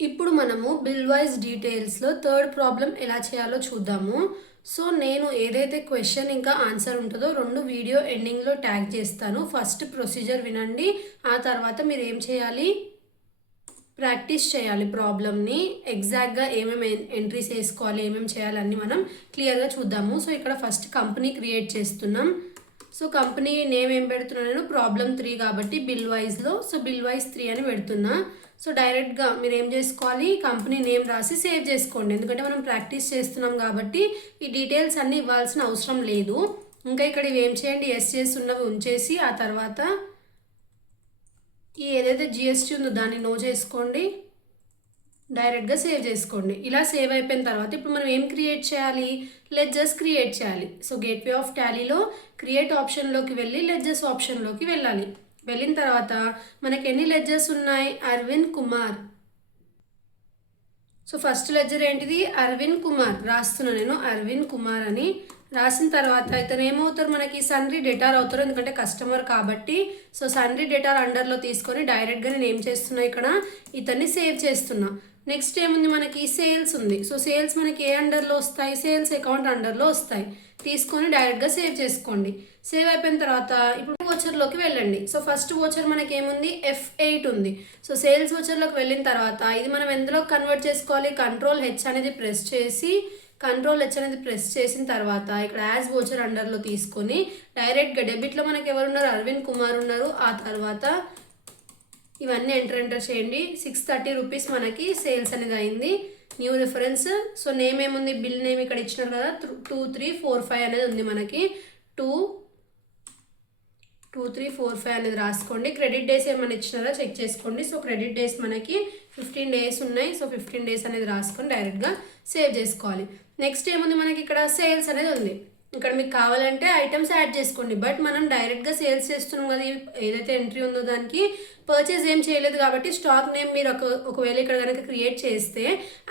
ఇప్పుడు మనము bill wise డీటెయిల్స్లో third problem ఎలా చేయాలో చూద్దాము. సో నేను ఏదైతే క్వశ్చన్ ఇంకా ఆన్సర్ ఉంటుందో రెండు వీడియో ఎండింగ్లో ట్యాగ్ చేస్తాను. ఫస్ట్ ప్రొసీజర్ వినండి, ఆ తర్వాత మీరు ఏం చేయాలి, ప్రాక్టీస్ చేయాలి ప్రాబ్లమ్ని. ఎగ్జాక్ట్గా ఏమేమి ఎంట్రీస్ వేసుకోవాలి, ఏమేమి చేయాలి అన్నీ మనం క్లియర్గా చూద్దాము. సో ఇక్కడ ఫస్ట్ కంపెనీ క్రియేట్ చేస్తున్నాం. సో కంపెనీ నేమ్ ఏం పెడుతున్నాను, నేను ప్రాబ్లం 3 కాబట్టి బిల్ వైజ్లో బిల్ వైజ్ 3 అని పెడుతున్నా. సో డైరెక్ట్గా మీరు ఏం చేసుకోవాలి, కంపెనీ నేమ్ రాసి సేవ్ చేసుకోండి. ఎందుకంటే మనం ప్రాక్టీస్ చేస్తున్నాం కాబట్టి ఈ డీటెయిల్స్ అన్నీ ఇవ్వాల్సిన అవసరం లేదు. ఇంకా ఇక్కడ ఇవి ఏం చేయండి, ఎస్ చేసి ఉన్నవి ఉంచేసి ఆ తర్వాత ఈ ఏదైతే జిఎస్టీ ఉందో దాన్ని నో చేసుకోండి, డైరెక్ట్గా సేవ్ చేసుకోండి. ఇలా సేవ్ అయిపోయిన తర్వాత ఇప్పుడు మనం ఏం క్రియేట్ చేయాలి, లెడ్జర్స్ క్రియేట్ చేయాలి. సో గేట్వే ఆఫ్ టాలీలో క్రియేట్ ఆప్షన్లోకి వెళ్ళి లెడ్జర్స్ ఆప్షన్లోకి వెళ్ళాలి. వెళ్ళిన తర్వాత మనకి ఎన్ని లెడ్జర్స్ ఉన్నాయి, Arvind Kumar. So first ledger ఏంటిది, అరవింద్ కుమార్ రాస్తున్నాను నేను, అరవింద్ కుమార్ అని రాసిన తర్వాత ఇతను ఏమవుతారు, మనకి సన్రీ డేటార్ అవుతారు, ఎందుకంటే కస్టమర్ కాబట్టి. సో సన్రీ డేటార్ అండర్లో తీసుకొని డైరెక్ట్గా నేను ఏం చేస్తున్నా, ఇక్కడ ఇతన్ని సేవ్ చేస్తున్నా. నెక్స్ట్ ఏముంది, మనకి సేల్స్ ఉంది. సో సేల్స్ మనకి ఏ అండర్లో వస్తాయి, సేల్స్ అకౌంట్ అండర్లో వస్తాయి. తీసుకొని డైరెక్ట్గా సేవ్ చేసుకోండి. సేవ్ అయిపోయిన తర్వాత ఇప్పుడు వోచర్లోకి వెళ్ళండి. సో ఫస్ట్ వోచర్ మనకి ఏముంది, F8 ఉంది. సో సేల్స్ వోచర్లోకి వెళ్ళిన తర్వాత ఇది మనం ఎందులో కన్వర్ట్ చేసుకోవాలి, కంట్రోల్ హెచ్ అనేది ప్రెస్ చేసిన తర్వాత ఇక్కడ యాజ్ వోచర్ అండర్లో తీసుకొని డైరెక్ట్గా డెబిట్లో మనకి ఎవరు ఉన్నారు, అరవింద్ కుమార్ ఉన్నారు. ఆ తర్వాత ఇవన్నీ ఎంటర్ చేయండి. 630 రూపీస్ మనకి సేల్స్ అనేది అయింది. New reference. సో నేమ్ ఏముంది, బిల్ నేమ్ ఇక్కడ ఇచ్చినారు కదా, 2345 అనేది ఉంది మనకి. 2345 అనేది రాసుకోండి. క్రెడిట్ డేస్ ఏమైనా ఇచ్చినారా చెక్ చేసుకోండి. సో క్రెడిట్ డేస్ మనకి 15 డేస్ ఉన్నాయి. సో 15 డేస్ అనేది రాసుకొని డైరెక్ట్గా సేవ్ చేసుకోవాలి. నెక్స్ట్ ఏముంది, మనకి ఇక్కడ సేల్స్ అనేది ఉంది. ఇక్కడ మీకు కావాలంటే ఐటమ్స్ యాడ్ చేసుకోండి, బట్ మనం డైరెక్ట్గా సేల్స్ చేస్తున్నాం కదా, ఏదైతే ఎంట్రీ ఉందో దానికి పర్చేజ్ ఏం చేయలేదు కాబట్టి స్టాక్ నేమ్ మీరు ఒకవేళ ఇక్కడ కనుక క్రియేట్ చేస్తే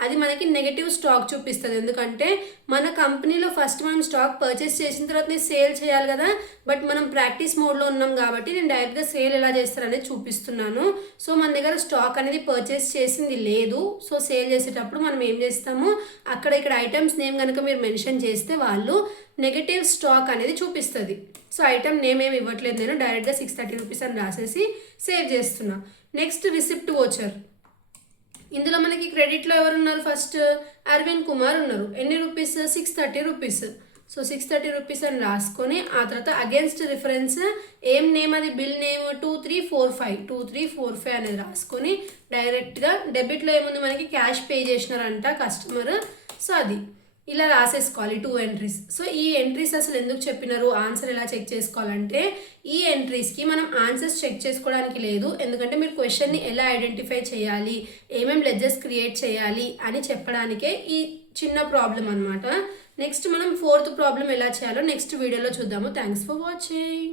అది మనకి నెగటివ్ స్టాక్ చూపిస్తుంది. ఎందుకంటే మన కంపెనీలో ఫస్ట్ మనం స్టాక్ పర్చేస్ చేసిన తర్వాత నేను సేల్ చేయాలి కదా, బట్ మనం ప్రాక్టీస్ మోడ్లో ఉన్నాం కాబట్టి నేను డైరెక్ట్గా సేల్ ఎలా చేస్తారనేది చూపిస్తున్నాను. సో మన దగ్గర స్టాక్ అనేది పర్చేస్ చేసింది లేదు. సో సేల్ చేసేటప్పుడు మనం ఏం చేస్తాము, ఇక్కడ ఐటమ్స్ నేమ్ కనుక మీరు మెన్షన్ చేస్తే వాళ్ళు నెగటివ్ స్టాక్ అనేది చూపిస్తుంది. సో ఐటమ్ నేమ్ ఏమి ఇవ్వట్లేదు, నేను డైరెక్ట్గా 630 రూపీస్ అని రాసేసి సేవ్ చేస్తున్నా. Next receipt voucher. ఇందులో మనకి క్రెడిట్లో ఎవరు ఉన్నారు, ఫస్ట్ అరవింద్ కుమార్ ఉన్నారు. ఎన్ని రూపీస్, 630 రూపీస్. సో 630 రూపీస్ అని రాసుకొని ఆ తర్వాత అగేన్స్ట్ రిఫరెన్స్ ఏం నేమ్, అది బిల్ నేమ్ 2345 అనేది రాసుకొని డైరెక్ట్గా డెబిట్లో ఏముంది, మనకి క్యాష్ పే చేసినారంట కస్టమర్. సో అది ఇలా రాసేసుకోవాలి 2 ఎంట్రీస్. సో ఈ ఎంట్రీస్ అసలు ఎందుకు చెప్పినారు, ఆన్సర్ ఎలా చెక్ చేసుకోవాలంటే ఈ ఎంట్రీస్కి మనం ఆన్సర్స్ చెక్ చేసుకోవడానికి లేదు, ఎందుకంటే మీరు క్వశ్చన్ని ఎలా ఐడెంటిఫై చేయాలి, ఏమేమి లెడ్జర్స్ క్రియేట్ చేయాలి అని చెప్పడానికే ఈ చిన్న ప్రాబ్లం అనమాట. నెక్స్ట్ మనం 4th ప్రాబ్లం ఎలా చేయాలో నెక్స్ట్ వీడియోలో చూద్దాము. Thanks for watching.